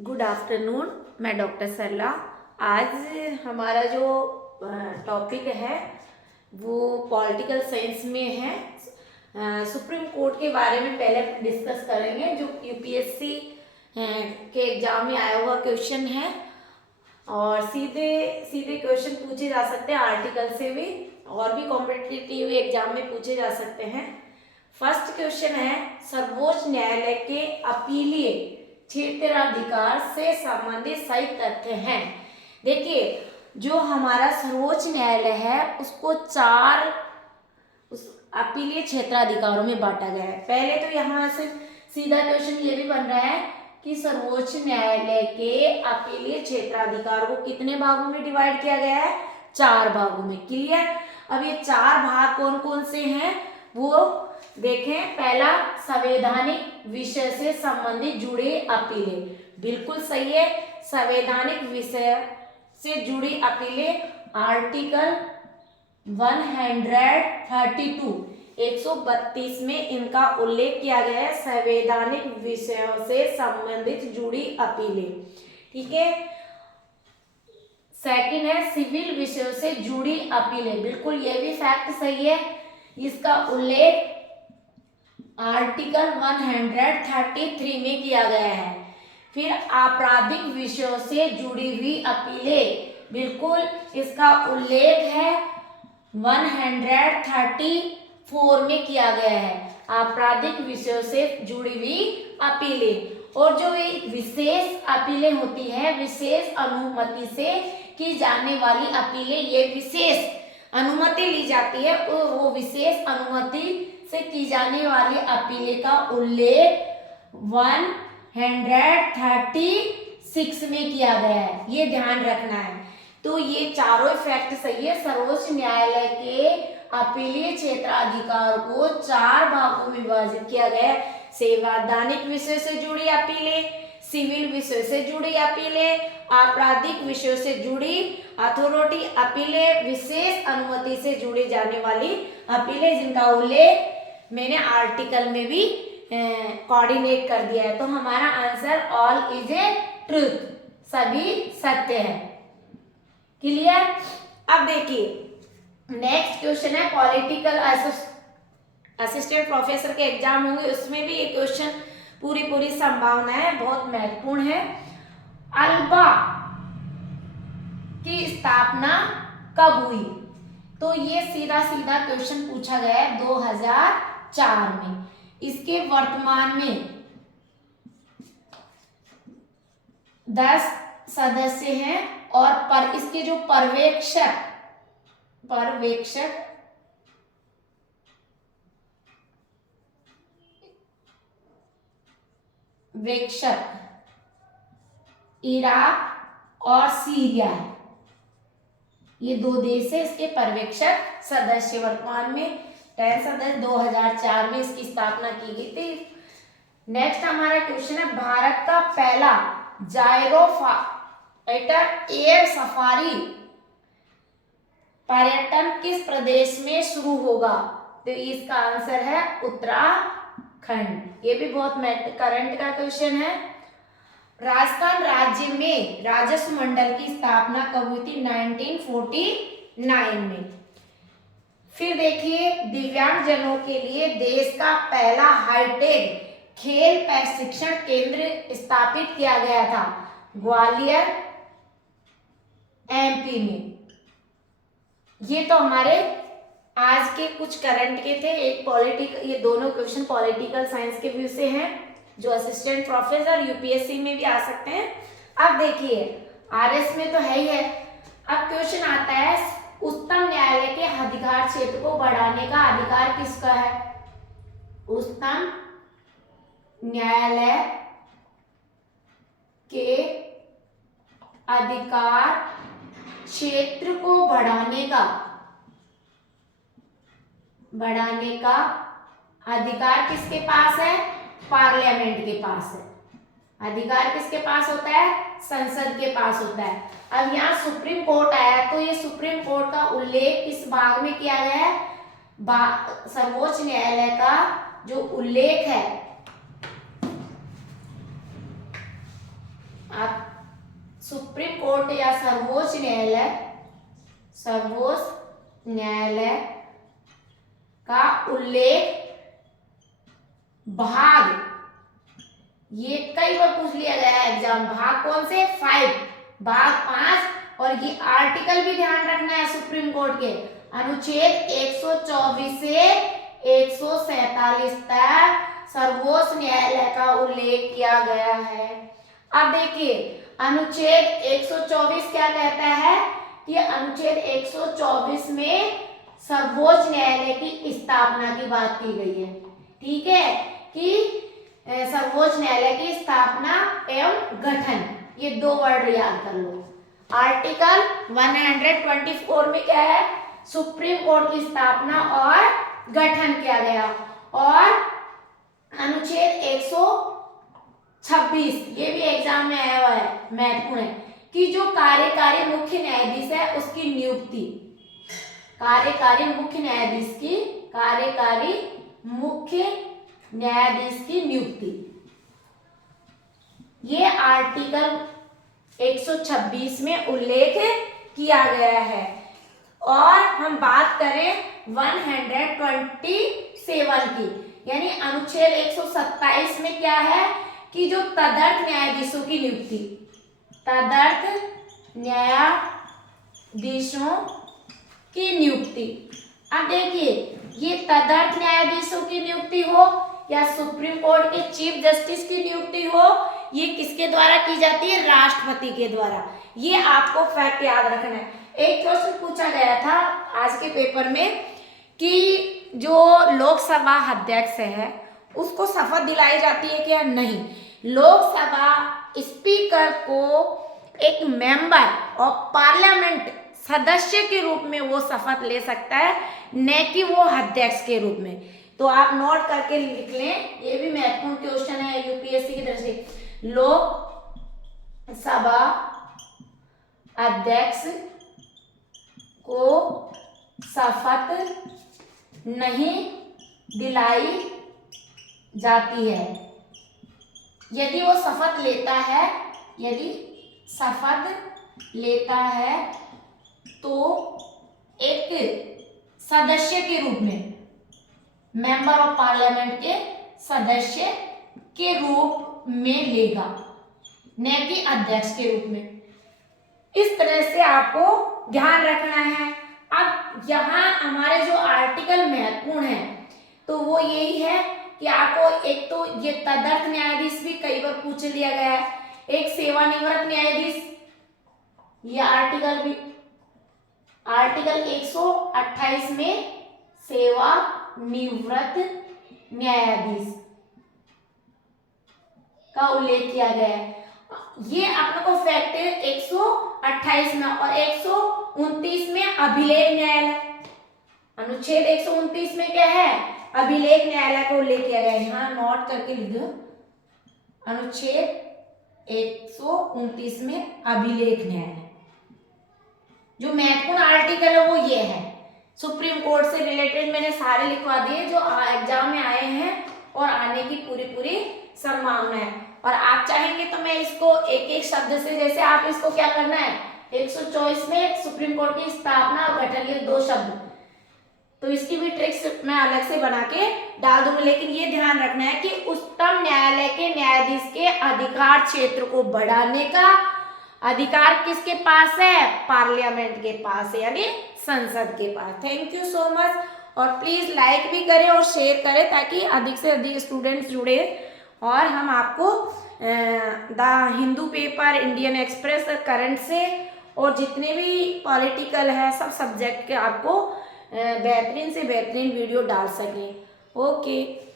Good afternoon. मैं doctor सरला। आज हमारा जो टॉपिक है वो पॉलिटिकल साइंस में है। सुप्रीम कोर्ट के बारे में पहले डिस्कस करेंगे, जो यूपीएससी के एग्जाम में आया हुआ क्वेश्चन है और सीधे सीधे क्वेश्चन पूछे जा सकते हैं आर्टिकल से भी, और भी कॉम्पिटिटिव एग्जाम में पूछे जा सकते हैं। फर्स्ट क्वेश्चन है, सर्वोच्च न्यायालय के अपीलीय क्षेत्राधिकार से संबंधित सही तथ्य हैं। देखिए, जो हमारा सर्वोच्च न्यायालय है उसको चार अपीलीय क्षेत्राधिकारों में बांटा गया है। पहले तो यहाँ से सीधा क्वेश्चन ये भी बन रहा है कि सर्वोच्च न्यायालय के अपीलीय क्षेत्राधिकार को कितने भागों में डिवाइड किया गया है? 4 भागों में। क्लियर? अब ये 4 भाग कौन कौन से हैं वो देखें। पहला, संवैधानिक विषय से संबंधित जुड़े अपीलें। बिल्कुल सही है, संवैधानिक विषय से जुड़ी अपीलें आर्टिकल 132 में इनका उल्लेख किया गया है। संवैधानिक विषयों से संबंधित जुड़ी अपीलें, ठीक है। सेकंड है, सिविल विषयों से जुड़ी अपीलें। बिल्कुल ये भी फैक्ट सही है, इसका उल्लेख आर्टिकल 133 में किया गया है। फिर आपराधिक विषयों से जुड़ी हुई अपीलें, बिल्कुल इसका उल्लेख है 134 में किया गया है, आपराधिक विषयों से जुड़ी हुई अपीलें। और जो एक विशेष अपीलें होती है, विशेष अनुमति से की जाने वाली अपीलें, ये विशेष अनुमति ली जाती है, वो विशेष अनुमति से की जाने वाली अपीलें का उल्लेख 136 में किया गया है, ये ध्यान रखना है। तो ये चारों फैक्ट सही है। सर्वोच्च न्यायालय के अपीलीय क्षेत्राधिकार को 4 भागों में विभाजित किया गया है। संवैधानिक विषय से जुड़ी अपीलें, सिविल विषय से जुड़ी अपीलें, आपराधिक विषयों से जुड़ी अथॉरिटी अपीलें, विशेष अनुमति से जुड़ी जाने वाली अपीलें, जिनका उल्लेख मैंने आर्टिकल में भी कोऑर्डिनेट कर दिया है। तो हमारा answer all is a truth, सभी सत्य है। क्लियर? अब देखिए, नेक्स्ट क्वेश्चन है, पॉलिटिकल असिस्टेंट प्रोफेसर के एग्जाम होंगे, उसमें भी ये क्वेश्चन पूरी संभावना है, बहुत महत्वपूर्ण है। अल्बा की स्थापना कब हुई? तो ये सीधा क्वेश्चन पूछा गया है 2004 में। इसके वर्तमान में 10 सदस्य हैं और इसके जो पर्यवेक्षक इराक और सीरिया है, ये 2 देश है। इसके पर्यवेक्षक सदस्य वर्तमान में 10 सदस्य 2004 में इसकी स्थापना की गई थी। नेक्स्ट हमारा क्वेश्चन है, भारत का पहला जायरोफाइटर एयर सफारी पर्यटन किस प्रदेश में शुरू होगा? तो इसका आंसर है उत्तराखंड। ये भी बहुत करंट का क्वेश्चन है। राजस्थान राज्य में राजस्व मंडल की स्थापना कब हुई थी? 1949 में। फिर देखिए, दिव्यांग जनों के लिए देश का पहला हाईटेक खेल प्रशिक्षण केंद्र स्थापित किया गया था ग्वालियर एमपी में। ये तो हमारे आज के कुछ करंट के थे। एक पॉलिटिकल, ये दोनों क्वेश्चन पॉलिटिकल साइंस के व्यू से हैं, जो असिस्टेंट प्रोफेसर यूपीएससी में भी आ सकते हैं। अब देखिए, आरएस में तो है ही है। अब क्वेश्चन आता है, उच्चतम न्यायालय के अधिकार क्षेत्र को बढ़ाने का अधिकार किसका है? उच्चतम न्यायालय के अधिकार क्षेत्र को बढ़ाने का अधिकार किसके पास है? पार्लियामेंट के पास है। अधिकार किसके पास होता है? संसद के पास होता है। अब यहाँ सुप्रीम कोर्ट आया, तो ये सुप्रीम कोर्ट का उल्लेख किस भाग में किया गया है? सर्वोच्च न्यायालय का जो उल्लेख है आप सुप्रीम कोर्ट या सर्वोच्च न्यायालय का उल्लेख भाग, ये कई बार पूछ लिया गया है एग्जाम, भाग कौन से 5, भाग 5, और ये आर्टिकल भी ध्यान रखना है सुप्रीम कोर्ट के, अनुच्छेद 124 से 147 तक सर्वोच्च न्यायालय का उल्लेख किया गया है। अब देखिए अनुच्छेद 124 क्या कहता है कि अनुच्छेद 124 में सर्वोच्च न्यायालय की स्थापना की बात की गई है। ठीक है, कि सर्वोच्च न्यायालय की स्थापना एवं गठन, ये 2 वर्ड याद कर लो। आर्टिकल 124 में क्या है, सुप्रीम कोर्ट की स्थापना और गठन किया गया। और अनुच्छेद 126, ये भी एग्जाम में आया हुआ है, महत्वपूर्ण है, कि जो कार्यकारी मुख्य न्यायाधीश है उसकी नियुक्ति, कार्यकारी मुख्य न्यायाधीश की नियुक्ति, ये आर्टिकल 126 में उल्लेख किया गया है। और हम बात करें 127 की, यानी अनुच्छेद 127 में क्या है कि जो तदर्थ न्यायाधीशों की नियुक्ति, अब देखिए ये तदर्थ न्यायाधीशों की नियुक्ति हो या सुप्रीम कोर्ट के चीफ जस्टिस की नियुक्ति हो, ये किसके द्वारा की जाती है, राष्ट्रपति के द्वारा। ये आपको फैक्ट याद रखना है। एक क्वेश्चन पूछा गया था आज के पेपर में कि जो लोकसभा अध्यक्ष है उसको शपथ दिलाई जाती है क्या, नहीं। लोकसभा स्पीकर को एक मेंबर ऑफ पार्लियामेंट सदस्य के रूप में वो शपथ ले सकता है, न कि वो अध्यक्ष के रूप में। तो आप नोट करके लिख लें, ये भी महत्वपूर्ण क्वेश्चन है यूपीएससी की तरफ से। लोकसभा अध्यक्ष को शपथ नहीं दिलाई जाती है। यदि वो शपथ लेता है तो एक सदस्य के रूप में, मेंबर ऑफ पार्लियामेंट के सदस्य के रूप में लेगा, न कि अध्यक्ष के रूप में। इस तरह से आपको ध्यान रखना है। अब यहाँ हमारे जो आर्टिकल महत्वपूर्ण है तो वो यही है कि आपको एक तो ये तदर्थ न्यायाधीश भी कई बार पूछ लिया गया है, एक सेवानिवृत्त न्यायाधीश, ये आर्टिकल 128 में सेवानिवृत्त न्यायाधीश का उल्लेख किया गया है। ये अपने को फैक्ट 128 में और 129 में अभिलेख न्यायालय, अनुच्छेद 129 में क्या है, अभिलेख न्यायालय का उल्लेख किया गया है। यहाँ नोट करके लिख दो, अनुच्छेद 129 में अभिलेख न्यायालय। जो महत्वपूर्ण आर्टिकल है वो ये है, सुप्रीम कोर्ट से रिलेटेड मैंने सारे लिखवा दिए जो एग्जाम में आए हैं और आने की पूरी संभावना है। और आप चाहेंगे तो मैं इसको एक एक शब्द से, जैसे आप इसको क्या करना है, 124 में सुप्रीम कोर्ट की स्थापना और गठन, ये 2 शब्द, तो इसकी भी ट्रिक्स मैं अलग से बना के डाल दूंगी। लेकिन ये ध्यान रखना है कि उच्चतम न्यायालय के न्यायाधीश के अधिकार क्षेत्र को बढ़ाने का अधिकार किसके पास है, पार्लियामेंट के पास है, यानी संसद के पास। Thank you so much. और प्लीज लाइक भी करें और शेयर करें ताकि अधिक से अधिक स्टूडेंट्स जुड़े और हम आपको the Hindu paper, Indian express, current से और जितने भी पॉलिटिकल है सब सब्जेक्ट के आपको बेहतरीन से बेहतरीन वीडियो डाल सकें। ओके।